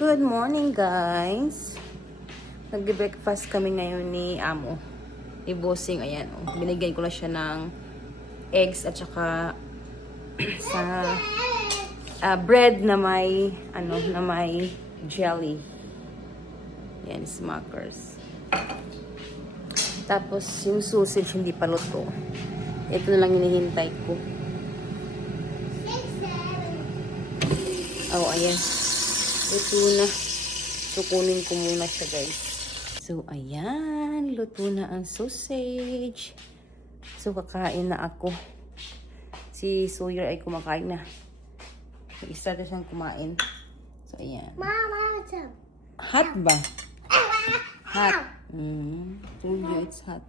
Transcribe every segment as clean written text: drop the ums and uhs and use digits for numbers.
Good morning, guys. Nag-breakfast kami ngayon ni Amo. Ni Bossing, ayan. Oh. Binigyan ko na siya ng eggs at saka sa bread na may na may jelly. Yan, Smuckers. Tapos yung sausage hindi pa luto. Ito na lang hinihintay ko. Oh, ayan. Luto na. So, kunin ko muna siya, guys. So, ayan. Luto na ang sausage. So, kakain na ako. Si Sawyer ay kumakain na. Isa na siyang kumain. So, ayan. Mama, Hot ba? Hot. Told you it's hot.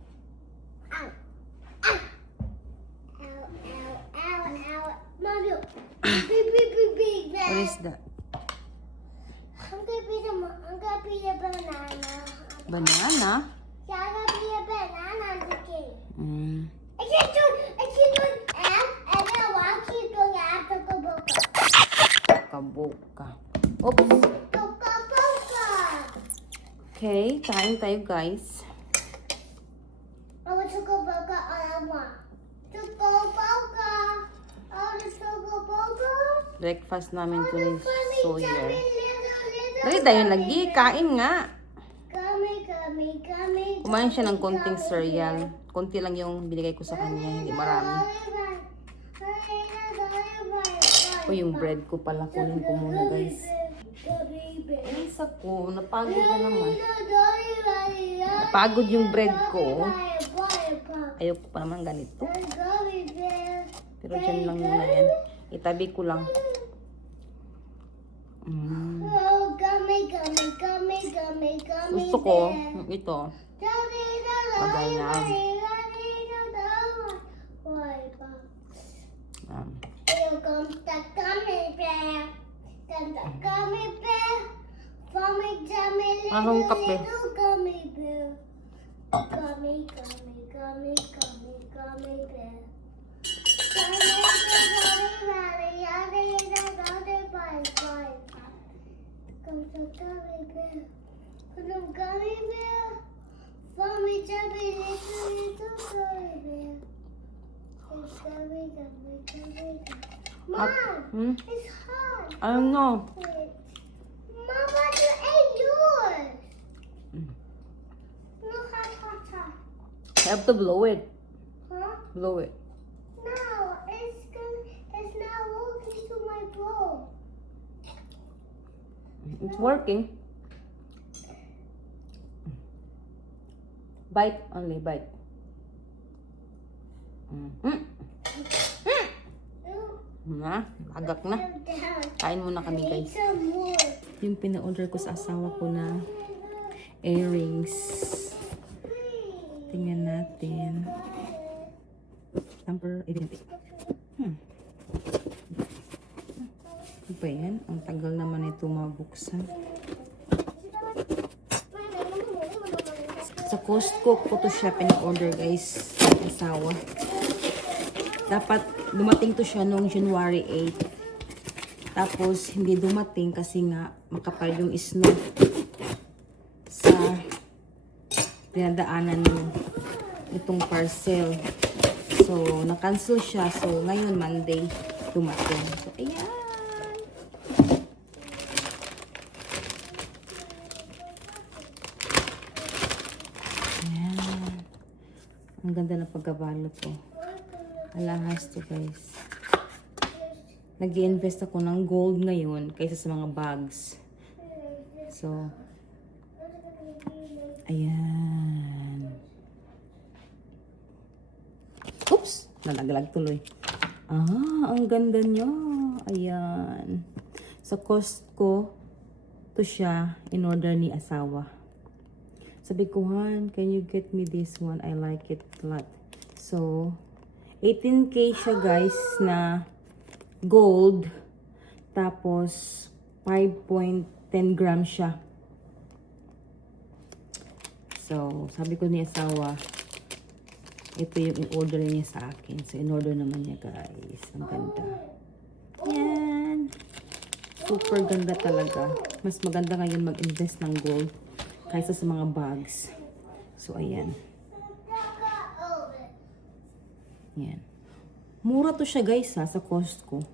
What is that? I'm gonna be a banana. Banana? Yeah, I'm gonna be a banana in the game. I can't do M and then watch you doing after the book. Kabuka. Oops. Okay, kain tayo, guys. I want to go burger on one. To go burger. I want to go burger. Breakfast namin to ni Sawyer. Dali Little, tayo lagi. Kain nga. Gummy. Kumain siya ng konting cereal. Konti lang yung binigay ko sa kanya. Hindi marami. O yung bread ko pala. Kunin ko muna, guys. Isa ko. Napagod na naman. Napagod yung bread ko. Ayoko pa naman ganito. Pero dyan lang muna yan. Itabi ko lang. Gusto ko ito. Magayan. Here comes the gummy bear. The gummy bear. Gummy, Ahong kape. little gummy bear. Gummy bear. Comes the gummy bear. The gummy bear. Gummy, little gummy bear. It's gummy. Mom, it's hot. I don't know. Wait. Mama, you ate yours. No, hot. I have to blow it. Huh? Blow it. No, it's not working to my bowl. It's working. Bite only, bite. Na, agak na. Kain muna kami, guys. Some more. Yung pina-order ko sa asawa ko na earrings. Tingnan natin. Number 80. Ano ba yan? Ang tagal naman ito mabuksan. Sa Costco ko to siya pina-order, guys. Sa asawa. Dapat dumating to siya noong January 8. Tapos, hindi dumating kasi nga makapal yung snow sa pinadaanan ng itong parcel. So, na-cancel siya. So, ngayon, Monday, dumating. So, ayan. Ayan. Ang ganda ng pagkabalot ko. Alahas to, guys. Nag-i-invest ako ng gold ngayon kaysa sa mga bags. So, ayan. Oops! Nalaglag tuloy. Ang ganda niya. Ayan. Sa Costco, to siya, in order ni asawa. Sabi ko, Han, can you get me this one? I like it a lot. So, 18K siya, guys, na gold. Tapos, 5.10 grams siya. So, sabi ko ni asawa, ito yung in-order niya sa akin. So, in-order naman niya, guys. Ang ganda. Yan. Super ganda talaga. Mas maganda ngayon mag-invest ng gold kaysa sa mga bags. So, ayan. Ayan. Mura to siya guys ha, sa Costco.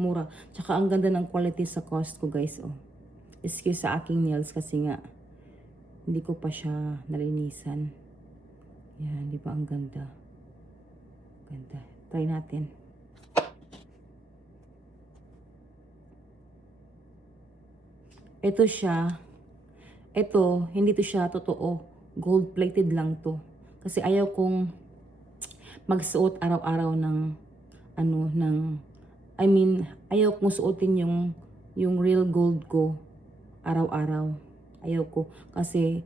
Mura. Tsaka ang ganda ng quality sa Costco guys. Oh. Excuse sa aking nails kasi nga hindi ko pa siya nalinisan. Yan, di ba ang ganda? Ganda. Try natin. Ito siya. Ito, hindi to siya totoo. Gold-plated lang to. Kasi ayaw kong magsuot araw-araw ng ayaw kong suotin yung real gold ko araw-araw. Ayaw ko kasi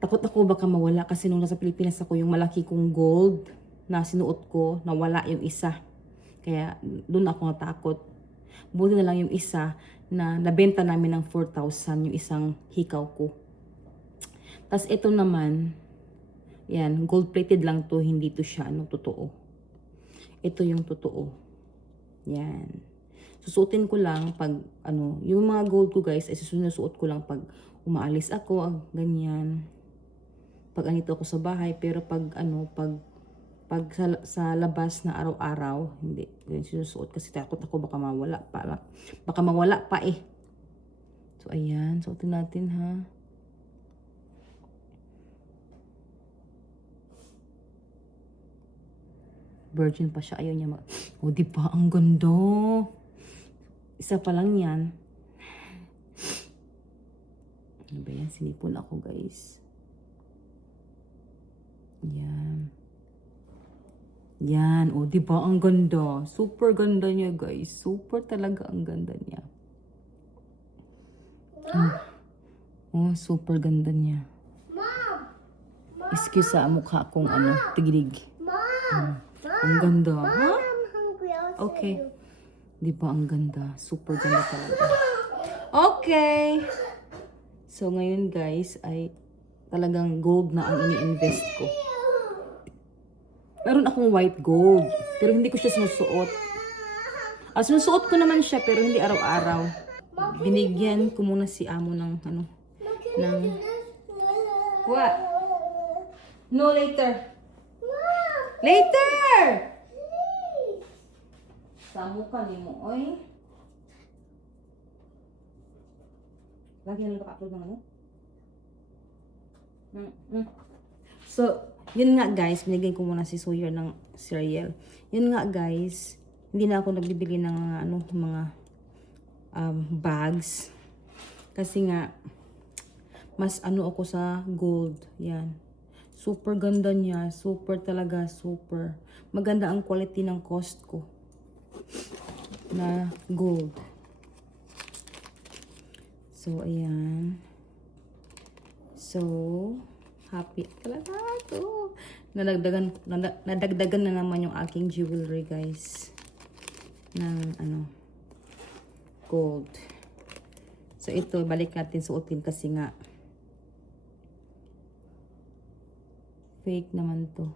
takot ako baka mawala kasi nung nasa Pilipinas ako yung malaki kong gold na sinuot ko, nawala yung isa. Kaya doon ako natakot. Buti na lang yung isa na nabenta namin ng 4,000 yung isang hikaw ko. Tas ito naman, yan, gold-plated lang to, hindi to siya totoo. Ito yung totoo. Yan. Susuotin ko lang pag yung mga gold ko guys ay susuot ko lang pag umaalis ako, ganyan. Pag anito ako sa bahay, pero pag sa labas na araw-araw, hindi yun sinusuot kasi takot ako baka mawala pa. Baka mawala pa eh. So ayan, suotin natin ha. Virgin pa siya, ayaw niya oh, di ba? Ang ganda. Isa pa lang yan. Ano ba yan? Sinipon ako, guys. Yan. Yan. Oh, di ba? Ang ganda. Super ganda niya, guys. Super talaga ang ganda niya. Oh, super ganda niya. Excuse sa mukha kong tigilig. Ang ganda. Ha? Okay. Di ba ang ganda? Super ganda talaga. Okay. So, ngayon guys, ay talagang gold na ang ini-invest ko. Meron akong white gold. Pero hindi ko siya sinusuot. Sinusuot ko naman siya, pero hindi araw-araw. Binigyan ko muna si amo ng What? No, later. Later! Samo ka ni mo, oy. Lagi na lang upload ng So, yun nga guys, binigyan ko muna si Sawyer ng cereal. Yun nga guys, hindi na ako nagbibili ng mga bags. Kasi nga, mas ako sa gold. Yan. Super ganda niya. Super talaga. Super. Maganda ang quality ng Costco na gold. So, ayan. So, happy talaga ako. Nadagdagan na naman yung aking jewelry, guys. Ng, gold. So, ito, balik natin suotin kasi nga fake naman to.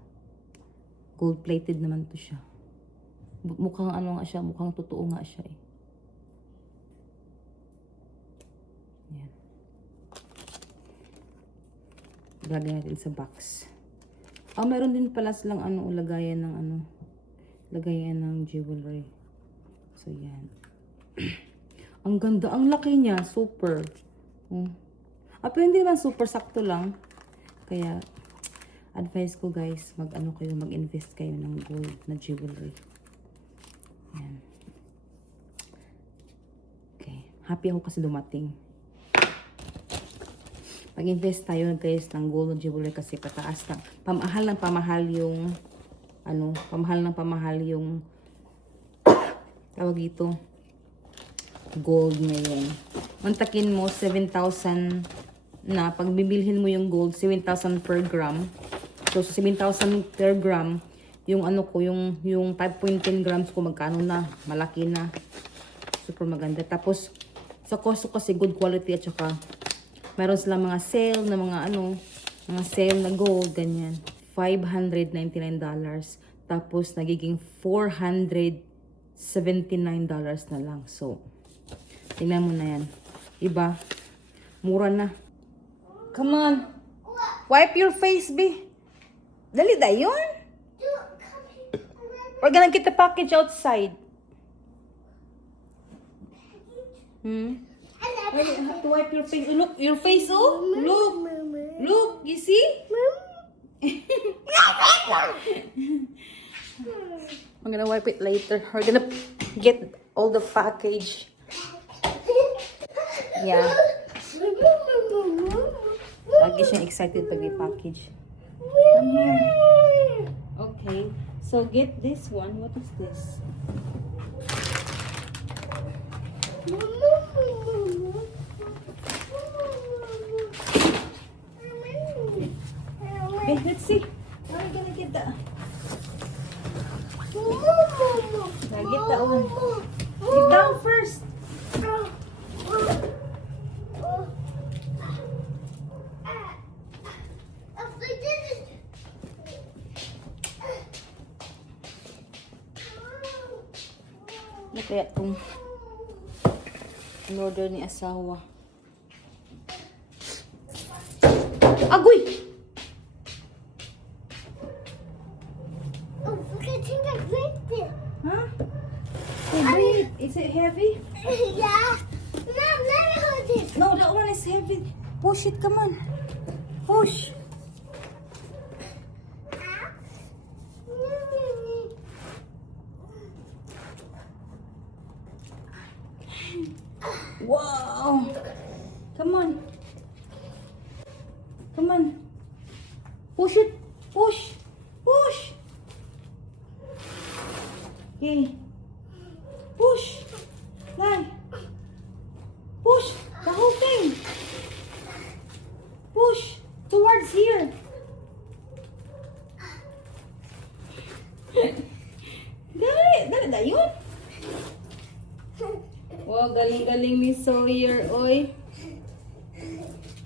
Gold-plated naman to siya. Mukhang nga siya, mukhang totoo nga siya eh. Yan. Lagyan natin sa box. Meron din pala silang lagayan ng lagayan ng jewelry. So, yan. Ang ganda, ang laki niya, super. Pero hindi naman super, sakto lang. Kaya, advice ko guys, mag-invest kayo ng gold na jewelry. Yan. Okay. Happy ako kasi dumating. Mag-invest tayo guys ng gold na jewelry kasi pataas na. Pamahal yung tawag ito, gold ngayon. Mantakin mo 7,000 na pag bibilhin mo yung gold, 7,000 per gram. So, sa 7,000 per gram, yung yung 5.10 grams ko, magkano na? Malaki na. Super maganda. Tapos, sa Costco kasi good quality at saka meron silang mga sale na mga sale na gold, ganyan. $599. Tapos, nagiging $479 na lang. So, Tingnan mo na yan. Iba. Mura na. Come on. Wipe your face, be. Dali da yun. We're gonna get the package outside. Hmm? You have to wipe your face. Look, your face, oh. Look. Look, you see? I'm gonna wipe it later. We're gonna get all the package. Yeah. Lagi siyang excited pag may package. Come here. Okay. So get this one. What is this? Okay, let's see. How are you gonna get that? Now get that one. Get down first. Ano kaya itong in-order ni asawa? Agoy! Huh? Wait, is it heavy? Yeah. Mom, let me hold it. No, that one is heavy. Push it, come on. Push. Wow. Come on. Come on. Push it. Push. Push. Okay. Push. Lie. Push. The whole thing. Push. Towards here. Dali. Dali na yun. Wow, galing-galing ni Sawyer, oy.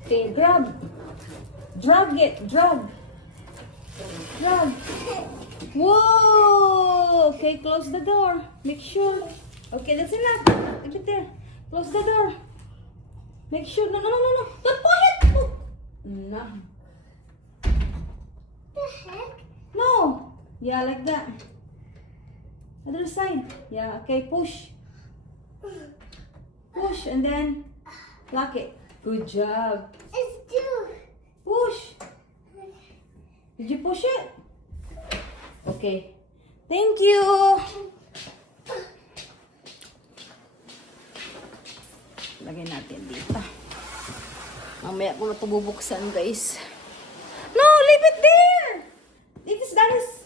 Okay, grab. Drag it. Drag. Drag. Whoa! Okay, close the door. Make sure. Okay, that's enough. Keep it there. Close the door. Make sure. No, no, no, no, no. Don't push it. Oh. No. The heck? No. Yeah, like that. Other side. Yeah, okay, push. Push and then lock it. Good job. It's due. Push. Did you push it? Okay. Thank you. Lagay natin dito. Mamaya ko na ito bubuksan, guys. No, leave it there. That is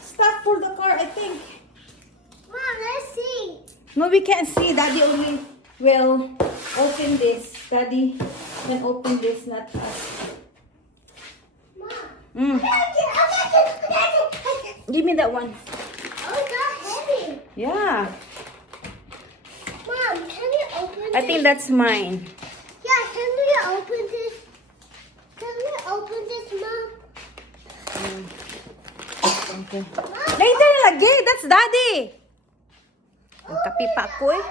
stuff for the car, I think. Mom, let's see. No, we can't see. Daddy only will open this. Daddy can open this, not us. Mom. Mm. Give me that one. Oh, it's not heavy. Yeah. Mom, can you open I this? think that's mine. Yeah, can we open this? Can we open this, Mom? Okay. Later na lagi. That's Daddy. Nagkapi pa ako eh.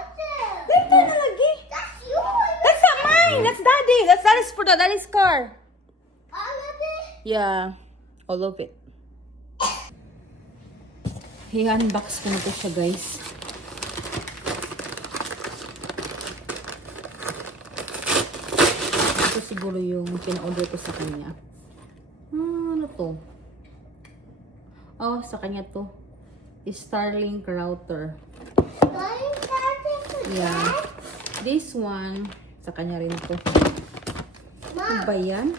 Later na lagi. That's yours. That's not mine. That's Daddy. That is for the Daddy's car. All of it? Yeah. All of it. I-unbox ko na ito siya, guys. Ito siguro yung pina-order ko sa kanya. Ano to? Oh, sa kanya to. Starlink router. Going starting to Yeah. This one, sa kanya rin to. Ano Mom. ba yan?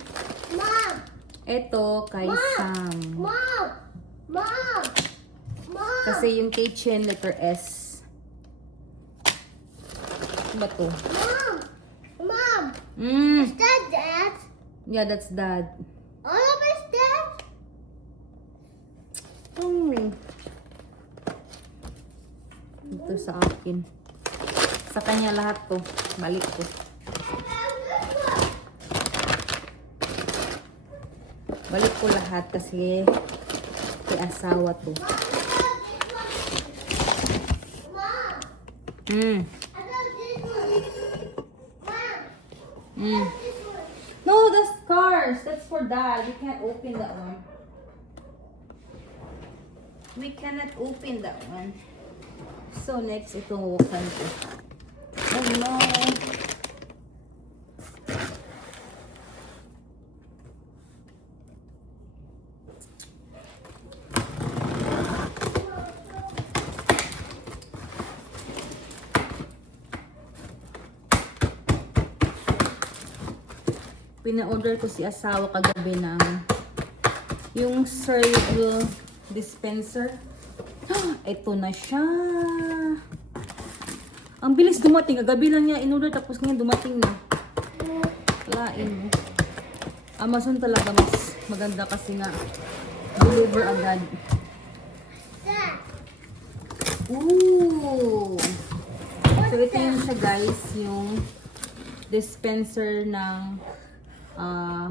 Mom. Ito, kay Sam. Mom. Mom. Mom. Kasi yung kitchen, letter S. Ano ba to? Mom. Mom. Mm. Is that Dad? Yeah, that's Dad. All of us Dad? Ito sa akin. Sa kanya lahat to. Balik ko. Balik ko lahat kasi kay asawa to. Mom. Mm. I got Mm. This one. No, that's cars. That's for dad. We can't open that one. We cannot open that one. So next, itong wukan ko. Oh no. Pina-order ko si asawa kagabi ng yung cereal dispenser. Ito na siya. Ang bilis dumating. Kagabi lang niya in-order tapos ngayon dumating na. Lain mo. Amazon talaga mas maganda kasi nga deliver agad. That. Ooh! So ito yun siya guys, yung dispenser ng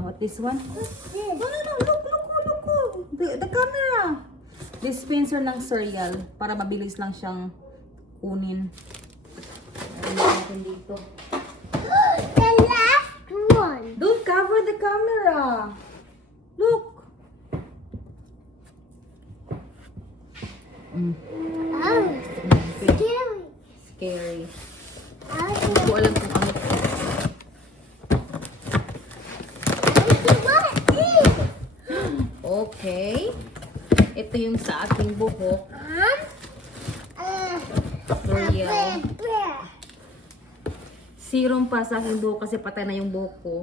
what this one? What's No, this? no, no, look. The camera. Dispenser ng cereal para mabilis lang siyang kunin. Ayan natin dito. The last one. Don't cover the camera. Look. Oh, scary. Scary. Oh, Hindi ko alam kung ano. what is? Okay. Ito yung sa aking buhok. L'Oreal. Serum pa sa aking buhok kasi patay na yung buhok ko.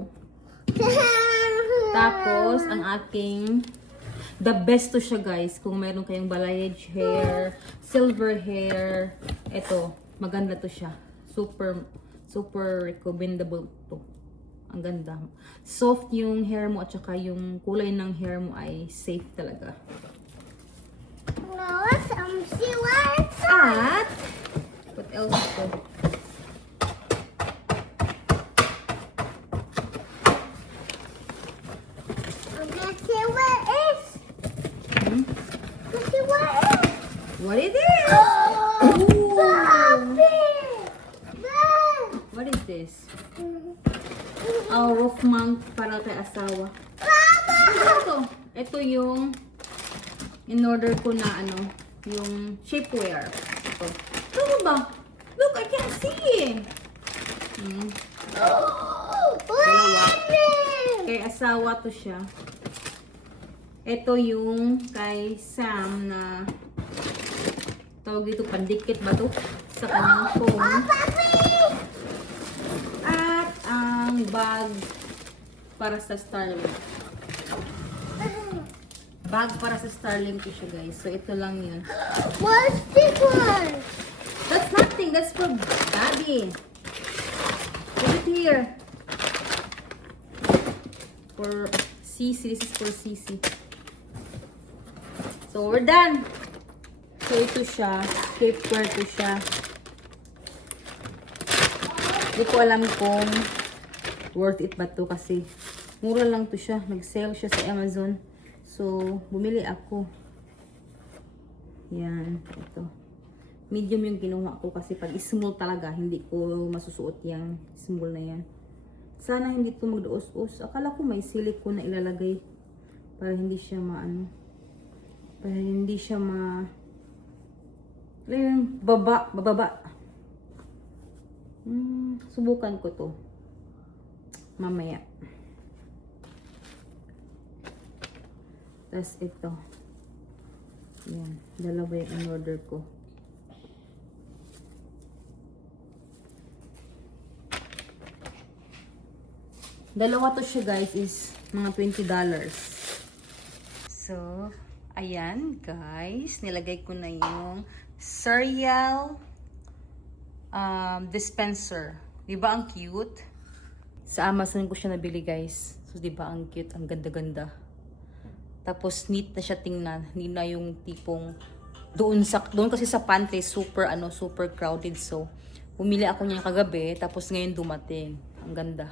Tapos, ang aking the best to siya guys. Kung mayroon kayong balayage hair, silver hair, ito, maganda to siya. Super recommendable to. Ang ganda. Soft yung hair mo at saka yung kulay ng hair mo ay safe talaga. No, see what's At, what else to? Let's see what is. Hmm? Let's see what is. What it is? Oh, Ooh. Papi! What is this? Oh, roof mount para kay asawa. Ano to? Ito yung in-order ko na ano, yung shapewear. Ito. Ano ba? Look, I can't see. Hmm. Dalawa. Kay asawa to siya. Ito yung kay Sam na tawag dito, pandikit ba to? Sa kanyang phone. At ang bag para sa Starlink. Bag para sa Starlink ko siya guys. So ito lang yun. What's this one? That's nothing. That's for Daddy. Put it here. For CC. This is for CC. So we're done. So ito siya. Shapewear to siya. Hindi ko alam kung worth it ba to kasi mura lang to siya. Nag-sale siya sa Amazon. So, bumili ako. Yan. Ito. Medium yung kinuha ko kasi pag small talaga, hindi ko masusuot yung small na yan. Sana hindi to magduos-us. Akala ko may silicone na ilalagay para hindi siya maano. Para hindi siya yung bababa. Subukan ko to. Mamaya. Tapos ito. Yan. Dalawa yung in-order ko. Dalawa to siya guys is mga $20. So, ayan guys. Nilagay ko na yung cereal dispenser. Diba ang cute? Sa Amazon ko siya nabili guys. So, diba ang cute? Ang ganda-ganda. Tapos neat na siya tingnan. Hindi na yung tipong doon kasi sa pantry super crowded. So, bumili ako niya kagabi tapos ngayon dumating. Ang ganda.